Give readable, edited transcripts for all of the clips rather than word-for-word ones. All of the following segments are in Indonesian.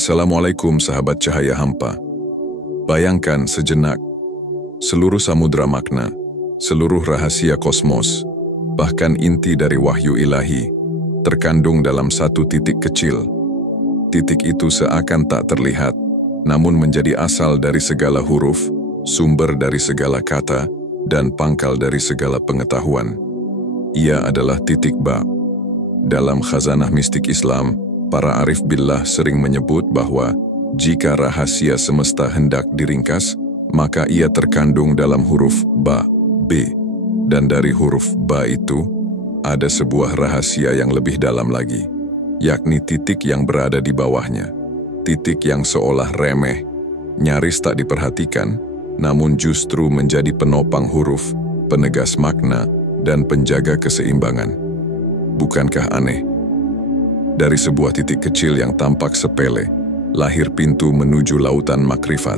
Assalamualaikum sahabat cahaya hampa. Bayangkan sejenak, seluruh samudra makna, seluruh rahasia kosmos, bahkan inti dari wahyu ilahi, terkandung dalam satu titik kecil. Titik itu seakan tak terlihat, namun menjadi asal dari segala huruf, sumber dari segala kata, dan pangkal dari segala pengetahuan. Ia adalah titik ba. Dalam khazanah mistik Islam, para arif billah sering menyebut bahwa jika rahasia semesta hendak diringkas, maka ia terkandung dalam huruf ba, B. Dan dari huruf ba itu, ada sebuah rahasia yang lebih dalam lagi, yakni titik yang berada di bawahnya. Titik yang seolah remeh, nyaris tak diperhatikan, namun justru menjadi penopang huruf, penegas makna, dan penjaga keseimbangan. Bukankah aneh? Dari sebuah titik kecil yang tampak sepele, lahir pintu menuju lautan makrifat.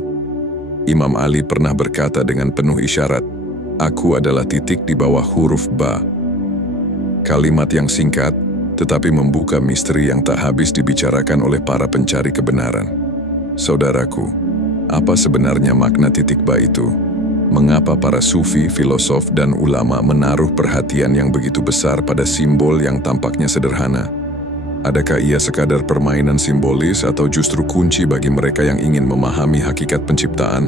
Imam Ali pernah berkata dengan penuh isyarat, "Aku adalah titik di bawah huruf ba." Kalimat yang singkat, tetapi membuka misteri yang tak habis dibicarakan oleh para pencari kebenaran. Saudaraku, apa sebenarnya makna titik ba itu? Mengapa para sufi, filosof, dan ulama menaruh perhatian yang begitu besar pada simbol yang tampaknya sederhana? Adakah ia sekadar permainan simbolis atau justru kunci bagi mereka yang ingin memahami hakikat penciptaan?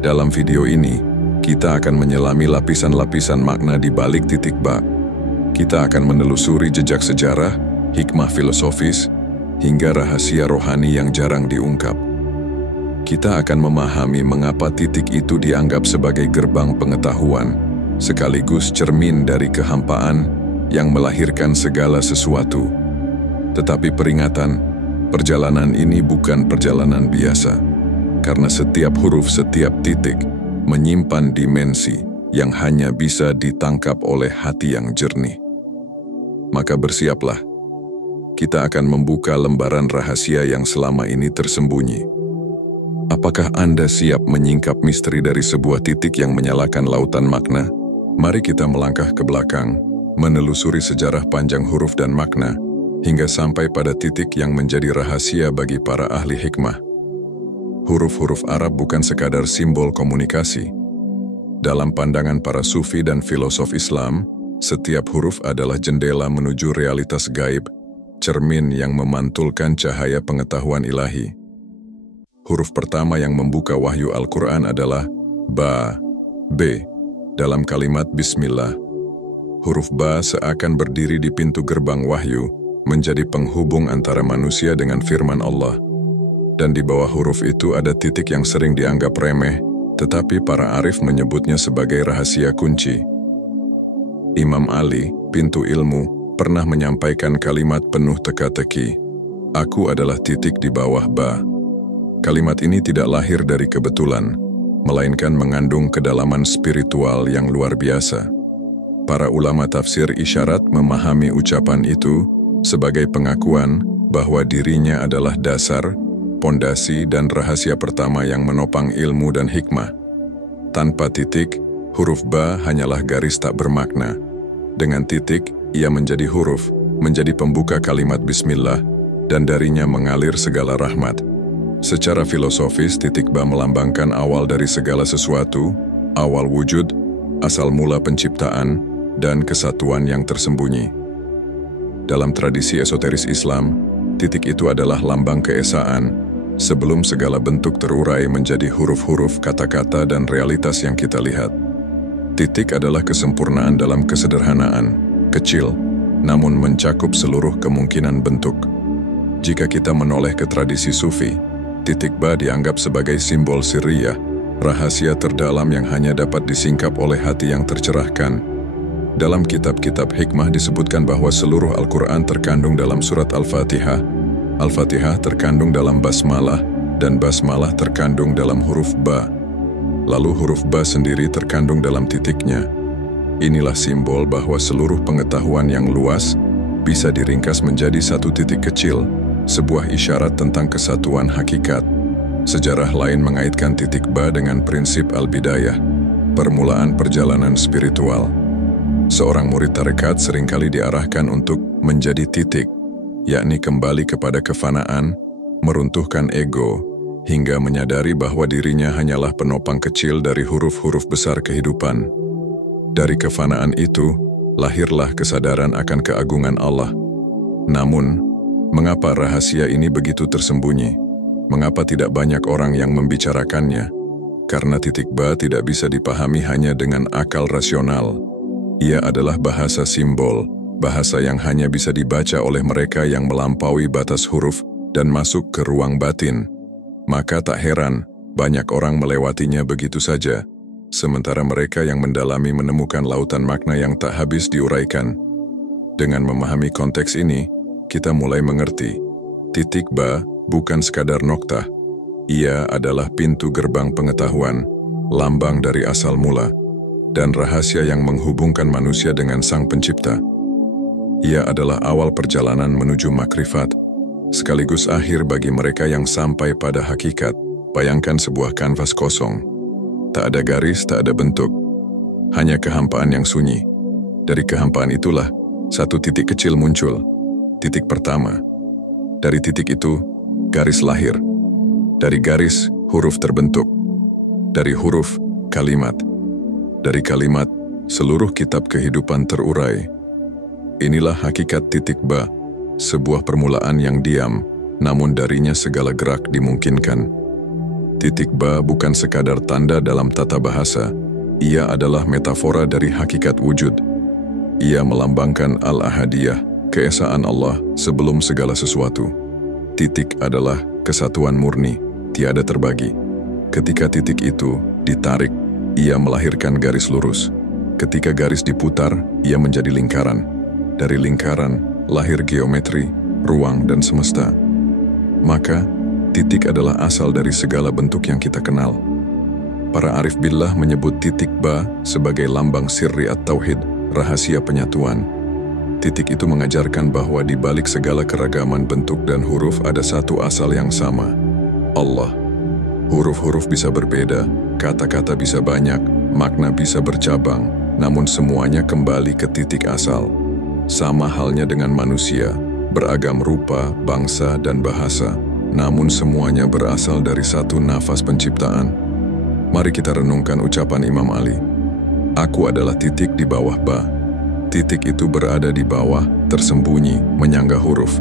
Dalam video ini, kita akan menyelami lapisan-lapisan makna di balik titik ba. Kita akan menelusuri jejak sejarah, hikmah filosofis, hingga rahasia rohani yang jarang diungkap. Kita akan memahami mengapa titik itu dianggap sebagai gerbang pengetahuan, sekaligus cermin dari kehampaan yang melahirkan segala sesuatu. Tetapi peringatan, perjalanan ini bukan perjalanan biasa, karena setiap huruf, setiap titik menyimpan dimensi yang hanya bisa ditangkap oleh hati yang jernih. Maka bersiaplah, kita akan membuka lembaran rahasia yang selama ini tersembunyi. Apakah Anda siap menyingkap misteri dari sebuah titik yang menyalakan lautan makna? Mari kita melangkah ke belakang, menelusuri sejarah panjang huruf dan makna, hingga sampai pada titik yang menjadi rahasia bagi para ahli hikmah. Huruf-huruf Arab bukan sekadar simbol komunikasi. Dalam pandangan para sufi dan filosof Islam, setiap huruf adalah jendela menuju realitas gaib, cermin yang memantulkan cahaya pengetahuan ilahi. Huruf pertama yang membuka wahyu Al-Quran adalah ba, B, dalam kalimat Bismillah. Huruf ba seakan berdiri di pintu gerbang wahyu, menjadi penghubung antara manusia dengan firman Allah. Dan di bawah huruf itu ada titik yang sering dianggap remeh, tetapi para arif menyebutnya sebagai rahasia kunci. Imam Ali, pintu ilmu, pernah menyampaikan kalimat penuh teka-teki, "Aku adalah titik di bawah ba." Kalimat ini tidak lahir dari kebetulan, melainkan mengandung kedalaman spiritual yang luar biasa. Para ulama tafsir isyarat memahami ucapan itu sebagai pengakuan bahwa dirinya adalah dasar, pondasi, dan rahasia pertama yang menopang ilmu dan hikmah. Tanpa titik, huruf ba hanyalah garis tak bermakna. Dengan titik, ia menjadi huruf, menjadi pembuka kalimat Bismillah, dan darinya mengalir segala rahmat. Secara filosofis, titik ba melambangkan awal dari segala sesuatu, awal wujud, asal mula penciptaan, dan kesatuan yang tersembunyi. Dalam tradisi esoteris Islam, titik itu adalah lambang keesaan, sebelum segala bentuk terurai menjadi huruf-huruf, kata-kata, dan realitas yang kita lihat. Titik adalah kesempurnaan dalam kesederhanaan, kecil, namun mencakup seluruh kemungkinan bentuk. Jika kita menoleh ke tradisi sufi, titik ba dianggap sebagai simbol sirriyah, rahasia terdalam yang hanya dapat disingkap oleh hati yang tercerahkan. Dalam kitab-kitab hikmah disebutkan bahwa seluruh Al-Quran terkandung dalam surat Al-Fatihah, Al-Fatihah terkandung dalam basmalah, dan basmalah terkandung dalam huruf ba. Lalu huruf ba sendiri terkandung dalam titiknya. Inilah simbol bahwa seluruh pengetahuan yang luas bisa diringkas menjadi satu titik kecil, sebuah isyarat tentang kesatuan hakikat. Sejarah lain mengaitkan titik ba dengan prinsip al-bidayah, permulaan perjalanan spiritual. Seorang murid tarekat seringkali diarahkan untuk menjadi titik, yakni kembali kepada kefanaan, meruntuhkan ego, hingga menyadari bahwa dirinya hanyalah penopang kecil dari huruf-huruf besar kehidupan. Dari kefanaan itu, lahirlah kesadaran akan keagungan Allah. Namun, mengapa rahasia ini begitu tersembunyi? Mengapa tidak banyak orang yang membicarakannya? Karena titik ba tidak bisa dipahami hanya dengan akal rasional. Ia adalah bahasa simbol, bahasa yang hanya bisa dibaca oleh mereka yang melampaui batas huruf dan masuk ke ruang batin. Maka tak heran, banyak orang melewatinya begitu saja, sementara mereka yang mendalami menemukan lautan makna yang tak habis diuraikan. Dengan memahami konteks ini, kita mulai mengerti, titik ba bukan sekadar noktah. Ia adalah pintu gerbang pengetahuan, lambang dari asal mula, dan rahasia yang menghubungkan manusia dengan Sang Pencipta. Ia adalah awal perjalanan menuju makrifat, sekaligus akhir bagi mereka yang sampai pada hakikat. Bayangkan sebuah kanvas kosong. Tak ada garis, tak ada bentuk. Hanya kehampaan yang sunyi. Dari kehampaan itulah, satu titik kecil muncul. Titik pertama. Dari titik itu, garis lahir. Dari garis, huruf terbentuk. Dari huruf, kalimat. Dari kalimat, seluruh kitab kehidupan terurai. Inilah hakikat titik ba, sebuah permulaan yang diam, namun darinya segala gerak dimungkinkan. Titik ba bukan sekadar tanda dalam tata bahasa, ia adalah metafora dari hakikat wujud. Ia melambangkan al-ahadiyah, keesaan Allah sebelum segala sesuatu. Titik adalah kesatuan murni, tiada terbagi. Ketika titik itu ditarik, ia melahirkan garis lurus. Ketika garis diputar, ia menjadi lingkaran. Dari lingkaran, lahir geometri, ruang, dan semesta. Maka, titik adalah asal dari segala bentuk yang kita kenal. Para arif billah menyebut titik ba sebagai lambang sirri at-tauhid, rahasia penyatuan. Titik itu mengajarkan bahwa di balik segala keragaman bentuk dan huruf ada satu asal yang sama, Allah. Huruf-huruf bisa berbeda, kata-kata bisa banyak, makna bisa bercabang, namun semuanya kembali ke titik asal. Sama halnya dengan manusia, beragam rupa, bangsa, dan bahasa, namun semuanya berasal dari satu nafas penciptaan. Mari kita renungkan ucapan Imam Ali. Aku adalah titik di bawah ba. Titik itu berada di bawah, tersembunyi, menyangga huruf.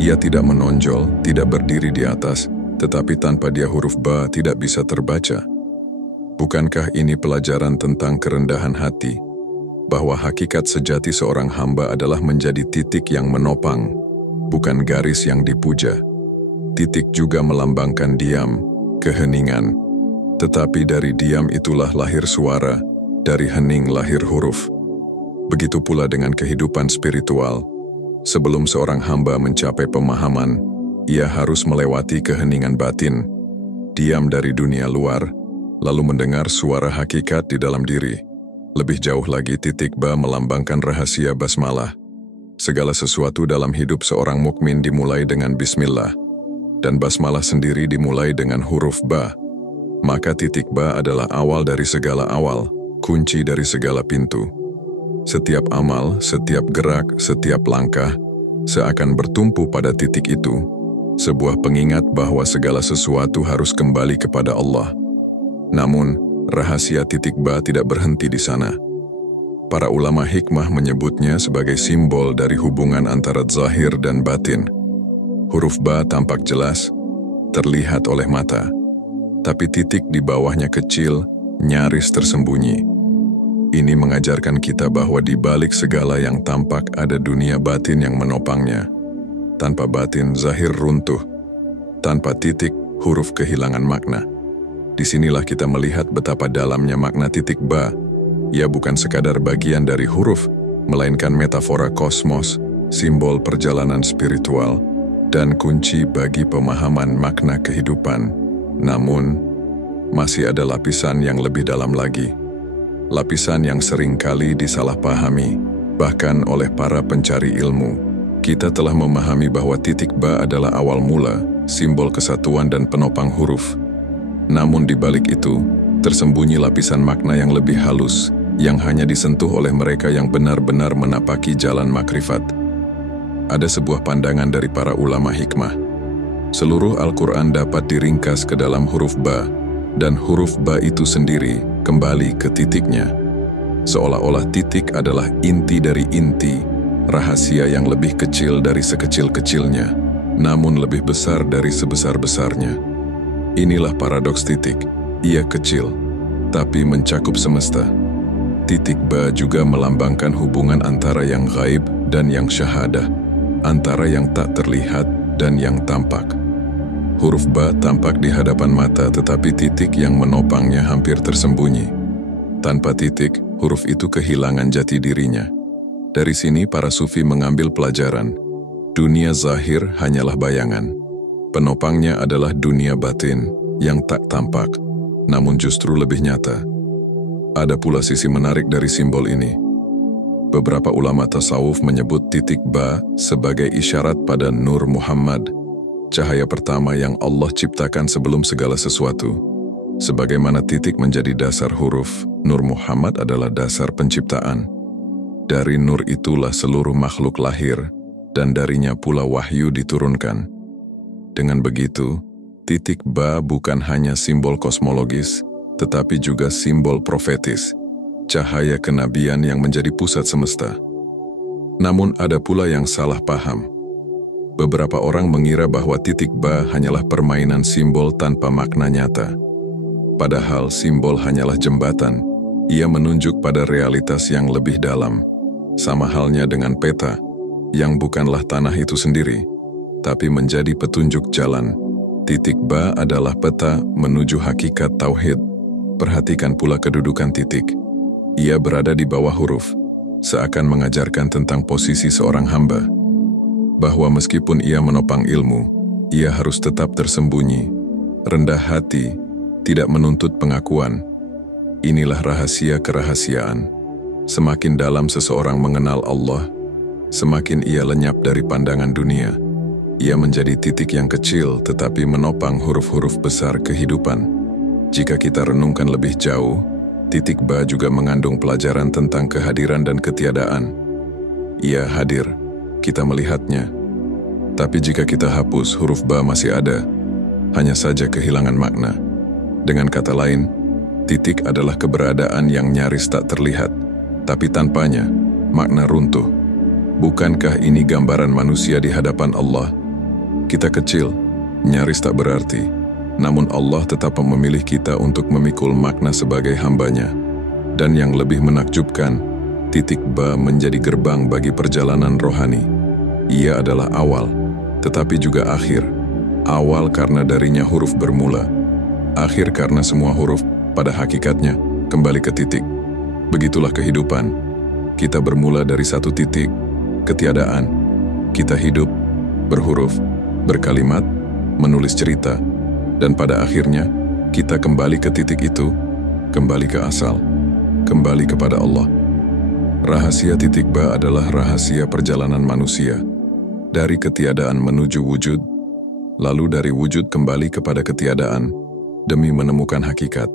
Ia tidak menonjol, tidak berdiri di atas, tetapi tanpa dia huruf ba tidak bisa terbaca. Bukankah ini pelajaran tentang kerendahan hati? Bahwa hakikat sejati seorang hamba adalah menjadi titik yang menopang, bukan garis yang dipuja. Titik juga melambangkan diam, keheningan. Tetapi dari diam itulah lahir suara, dari hening lahir huruf. Begitu pula dengan kehidupan spiritual. Sebelum seorang hamba mencapai pemahaman, ia harus melewati keheningan batin, diam dari dunia luar, lalu mendengar suara hakikat di dalam diri. Lebih jauh lagi, titik ba melambangkan rahasia basmalah. Segala sesuatu dalam hidup seorang mukmin dimulai dengan bismillah, dan basmalah sendiri dimulai dengan huruf ba. Maka titik ba adalah awal dari segala awal, kunci dari segala pintu. Setiap amal, setiap gerak, setiap langkah seakan bertumpu pada titik itu, sebuah pengingat bahwa segala sesuatu harus kembali kepada Allah. Namun, rahasia titik ba tidak berhenti di sana. Para ulama hikmah menyebutnya sebagai simbol dari hubungan antara zahir dan batin. Huruf ba tampak jelas, terlihat oleh mata, tapi titik di bawahnya kecil, nyaris tersembunyi. Ini mengajarkan kita bahwa di balik segala yang tampak ada dunia batin yang menopangnya. Tanpa batin, zahir runtuh. Tanpa titik, huruf kehilangan makna. Disinilah kita melihat betapa dalamnya makna titik ba. Ia bukan sekadar bagian dari huruf, melainkan metafora kosmos, simbol perjalanan spiritual, dan kunci bagi pemahaman makna kehidupan. Namun, masih ada lapisan yang lebih dalam lagi. Lapisan yang sering kali disalahpahami, bahkan oleh para pencari ilmu. Kita telah memahami bahwa titik ba adalah awal mula, simbol kesatuan dan penopang huruf. Namun di balik itu, tersembunyi lapisan makna yang lebih halus, yang hanya disentuh oleh mereka yang benar-benar menapaki jalan makrifat. Ada sebuah pandangan dari para ulama hikmah. Seluruh Al-Quran dapat diringkas ke dalam huruf ba, dan huruf ba itu sendiri kembali ke titiknya. Seolah-olah titik adalah inti dari inti, rahasia yang lebih kecil dari sekecil-kecilnya, namun lebih besar dari sebesar-besarnya. Inilah paradoks titik. Ia kecil, tapi mencakup semesta. Titik ba juga melambangkan hubungan antara yang gaib dan yang syahadah, antara yang tak terlihat dan yang tampak. Huruf ba tampak di hadapan mata, tetapi titik yang menopangnya hampir tersembunyi. Tanpa titik, huruf itu kehilangan jati dirinya. Dari sini para sufi mengambil pelajaran. Dunia zahir hanyalah bayangan. Penopangnya adalah dunia batin yang tak tampak, namun justru lebih nyata. Ada pula sisi menarik dari simbol ini. Beberapa ulama tasawuf menyebut titik ba sebagai isyarat pada Nur Muhammad, cahaya pertama yang Allah ciptakan sebelum segala sesuatu. Sebagaimana titik menjadi dasar huruf, Nur Muhammad adalah dasar penciptaan. Dari nur itulah seluruh makhluk lahir, dan darinya pula wahyu diturunkan. Dengan begitu, titik ba bukan hanya simbol kosmologis, tetapi juga simbol profetis, cahaya kenabian yang menjadi pusat semesta. Namun ada pula yang salah paham. Beberapa orang mengira bahwa titik ba hanyalah permainan simbol tanpa makna nyata. Padahal simbol hanyalah jembatan, ia menunjuk pada realitas yang lebih dalam. Sama halnya dengan peta, yang bukanlah tanah itu sendiri, tapi menjadi petunjuk jalan. Titik ba adalah peta menuju hakikat tauhid. Perhatikan pula kedudukan titik. Ia berada di bawah huruf, seakan mengajarkan tentang posisi seorang hamba. Bahwa meskipun ia menopang ilmu, ia harus tetap tersembunyi, rendah hati, tidak menuntut pengakuan. Inilah rahasia kerahasiaan. Semakin dalam seseorang mengenal Allah, semakin ia lenyap dari pandangan dunia. Ia menjadi titik yang kecil tetapi menopang huruf-huruf besar kehidupan. Jika kita renungkan lebih jauh, titik ba juga mengandung pelajaran tentang kehadiran dan ketiadaan. Ia hadir, kita melihatnya. Tapi jika kita hapus, huruf ba masih ada, hanya saja kehilangan makna. Dengan kata lain, titik adalah keberadaan yang nyaris tak terlihat, tapi tanpanya, makna runtuh. Bukankah ini gambaran manusia di hadapan Allah? Kita kecil, nyaris tak berarti. Namun Allah tetap memilih kita untuk memikul makna sebagai hambanya. Dan yang lebih menakjubkan, titik ba menjadi gerbang bagi perjalanan rohani. Ia adalah awal, tetapi juga akhir. Awal karena darinya huruf bermula. Akhir karena semua huruf, pada hakikatnya, kembali ke titik. Begitulah kehidupan. Kita bermula dari satu titik, ketiadaan. Kita hidup, berhuruf, berkalimat, menulis cerita. Dan pada akhirnya, kita kembali ke titik itu, kembali ke asal, kembali kepada Allah. Rahasia titik ba adalah rahasia perjalanan manusia. Dari ketiadaan menuju wujud, lalu dari wujud kembali kepada ketiadaan, demi menemukan hakikat.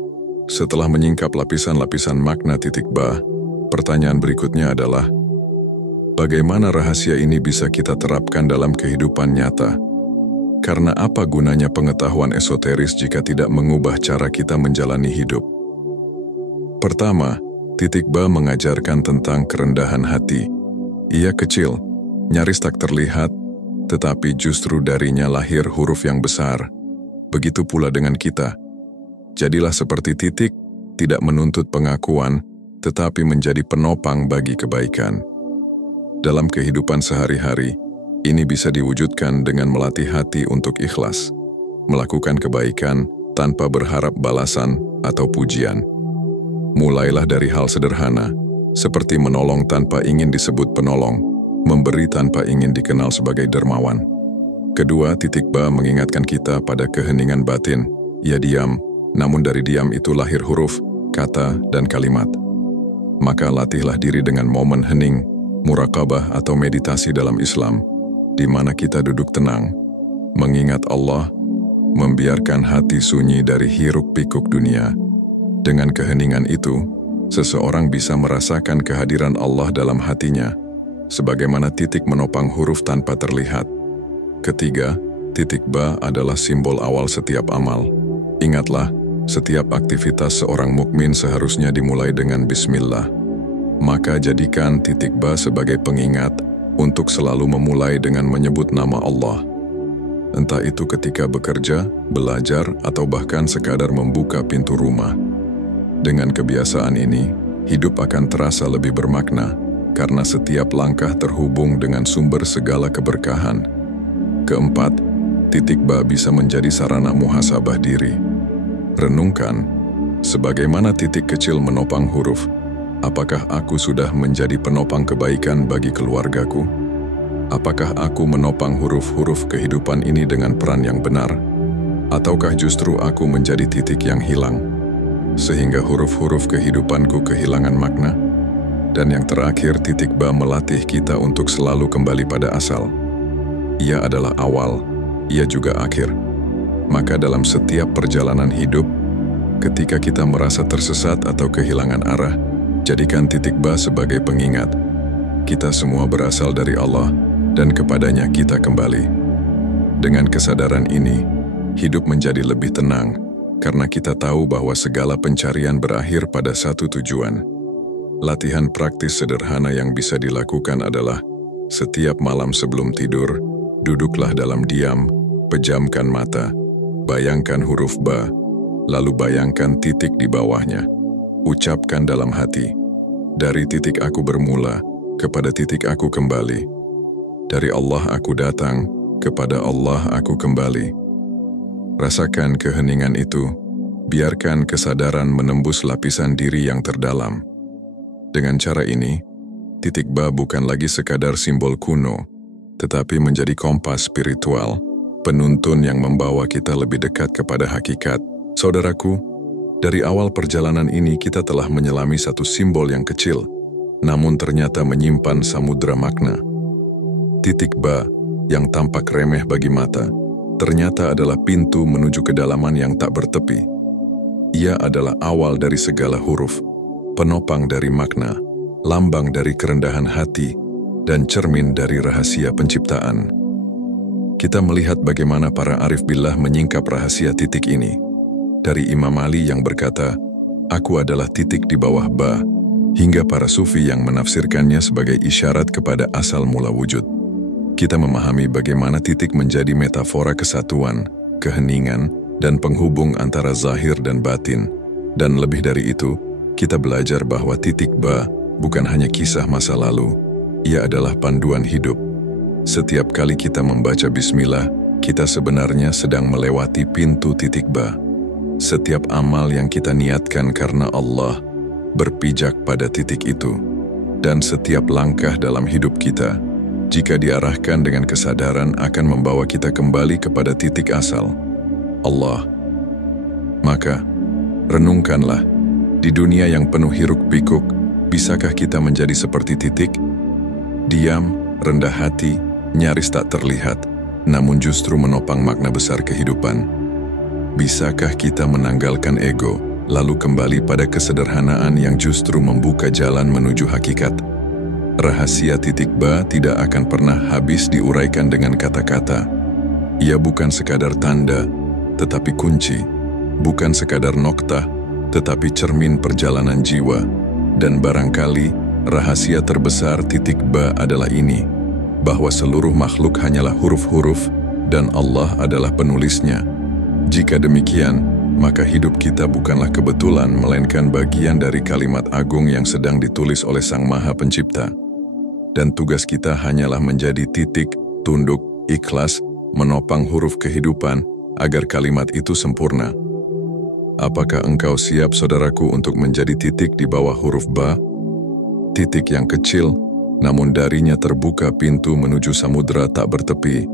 Setelah menyingkap lapisan-lapisan makna titik ba, pertanyaan berikutnya adalah, bagaimana rahasia ini bisa kita terapkan dalam kehidupan nyata? Karena apa gunanya pengetahuan esoteris jika tidak mengubah cara kita menjalani hidup? Pertama, titik ba mengajarkan tentang kerendahan hati. Ia kecil, nyaris tak terlihat, tetapi justru darinya lahir huruf yang besar. Begitu pula dengan kita. Jadilah seperti titik, tidak menuntut pengakuan, tetapi menjadi penopang bagi kebaikan. Dalam kehidupan sehari-hari, ini bisa diwujudkan dengan melatih hati untuk ikhlas, melakukan kebaikan tanpa berharap balasan atau pujian. Mulailah dari hal sederhana, seperti menolong tanpa ingin disebut penolong, memberi tanpa ingin dikenal sebagai dermawan. Kedua, titik ba mengingatkan kita pada keheningan batin. Ia diam, namun dari diam itu lahir huruf, kata, dan kalimat. Maka latihlah diri dengan momen hening, muraqabah atau meditasi dalam Islam, di mana kita duduk tenang, mengingat Allah, membiarkan hati sunyi dari hiruk-pikuk dunia. Dengan keheningan itu, seseorang bisa merasakan kehadiran Allah dalam hatinya, sebagaimana titik menopang huruf tanpa terlihat. Ketiga, Titik ba adalah simbol awal setiap amal. Ingatlah, setiap aktivitas seorang mukmin seharusnya dimulai dengan bismillah. Maka jadikan titik ba sebagai pengingat untuk selalu memulai dengan menyebut nama Allah. Entah itu ketika bekerja, belajar, atau bahkan sekadar membuka pintu rumah. Dengan kebiasaan ini, hidup akan terasa lebih bermakna, karena setiap langkah terhubung dengan sumber segala keberkahan. Keempat, titik ba bisa menjadi sarana muhasabah diri. Renungkan, sebagaimana titik kecil menopang huruf, apakah aku sudah menjadi penopang kebaikan bagi keluargaku? Apakah aku menopang huruf-huruf kehidupan ini dengan peran yang benar? Ataukah justru aku menjadi titik yang hilang, sehingga huruf-huruf kehidupanku kehilangan makna? Dan yang terakhir, titik ba melatih kita untuk selalu kembali pada asal. Ia adalah awal, ia juga akhir. Maka dalam setiap perjalanan hidup, ketika kita merasa tersesat atau kehilangan arah, jadikan titik ba sebagai pengingat. Kita semua berasal dari Allah, dan kepadanya kita kembali. Dengan kesadaran ini, hidup menjadi lebih tenang, karena kita tahu bahwa segala pencarian berakhir pada satu tujuan. Latihan praktis sederhana yang bisa dilakukan adalah, setiap malam sebelum tidur, duduklah dalam diam, pejamkan mata, bayangkan huruf ba, lalu bayangkan titik di bawahnya. Ucapkan dalam hati, dari titik aku bermula, kepada titik aku kembali. Dari Allah aku datang, kepada Allah aku kembali. Rasakan keheningan itu, biarkan kesadaran menembus lapisan diri yang terdalam. Dengan cara ini, titik ba bukan lagi sekadar simbol kuno, tetapi menjadi kompas spiritual, penuntun yang membawa kita lebih dekat kepada hakikat. Saudaraku, dari awal perjalanan ini kita telah menyelami satu simbol yang kecil, namun ternyata menyimpan samudera makna. Titik ba, yang tampak remeh bagi mata, ternyata adalah pintu menuju kedalaman yang tak bertepi. Ia adalah awal dari segala huruf, penopang dari makna, lambang dari kerendahan hati, dan cermin dari rahasia penciptaan. Kita melihat bagaimana para arif billah menyingkap rahasia titik ini. Dari Imam Ali yang berkata, "Aku adalah titik di bawah ba," hingga para sufi yang menafsirkannya sebagai isyarat kepada asal mula wujud. Kita memahami bagaimana titik menjadi metafora kesatuan, keheningan, dan penghubung antara zahir dan batin. Dan lebih dari itu, kita belajar bahwa titik ba bukan hanya kisah masa lalu, ia adalah panduan hidup. Setiap kali kita membaca bismillah, kita sebenarnya sedang melewati pintu titik ba. Setiap amal yang kita niatkan karena Allah berpijak pada titik itu. Dan setiap langkah dalam hidup kita, jika diarahkan dengan kesadaran, akan membawa kita kembali kepada titik asal, Allah. Maka, renungkanlah, di dunia yang penuh hiruk-pikuk, bisakah kita menjadi seperti titik? Diam, rendah hati, nyaris tak terlihat, namun justru menopang makna besar kehidupan. Bisakah kita menanggalkan ego, lalu kembali pada kesederhanaan yang justru membuka jalan menuju hakikat? Rahasia titik ba tidak akan pernah habis diuraikan dengan kata-kata. Ia bukan sekadar tanda, tetapi kunci. Bukan sekadar noktah, tetapi cermin perjalanan jiwa. Dan barangkali, rahasia terbesar titik ba adalah ini, bahwa seluruh makhluk hanyalah huruf-huruf, dan Allah adalah penulisnya. Jika demikian, maka hidup kita bukanlah kebetulan, melainkan bagian dari kalimat agung yang sedang ditulis oleh Sang Maha Pencipta. Dan tugas kita hanyalah menjadi titik, tunduk, ikhlas, menopang huruf kehidupan, agar kalimat itu sempurna. Apakah engkau siap, saudaraku, untuk menjadi titik di bawah huruf ba? Titik yang kecil, namun darinya terbuka pintu menuju samudera tak bertepi,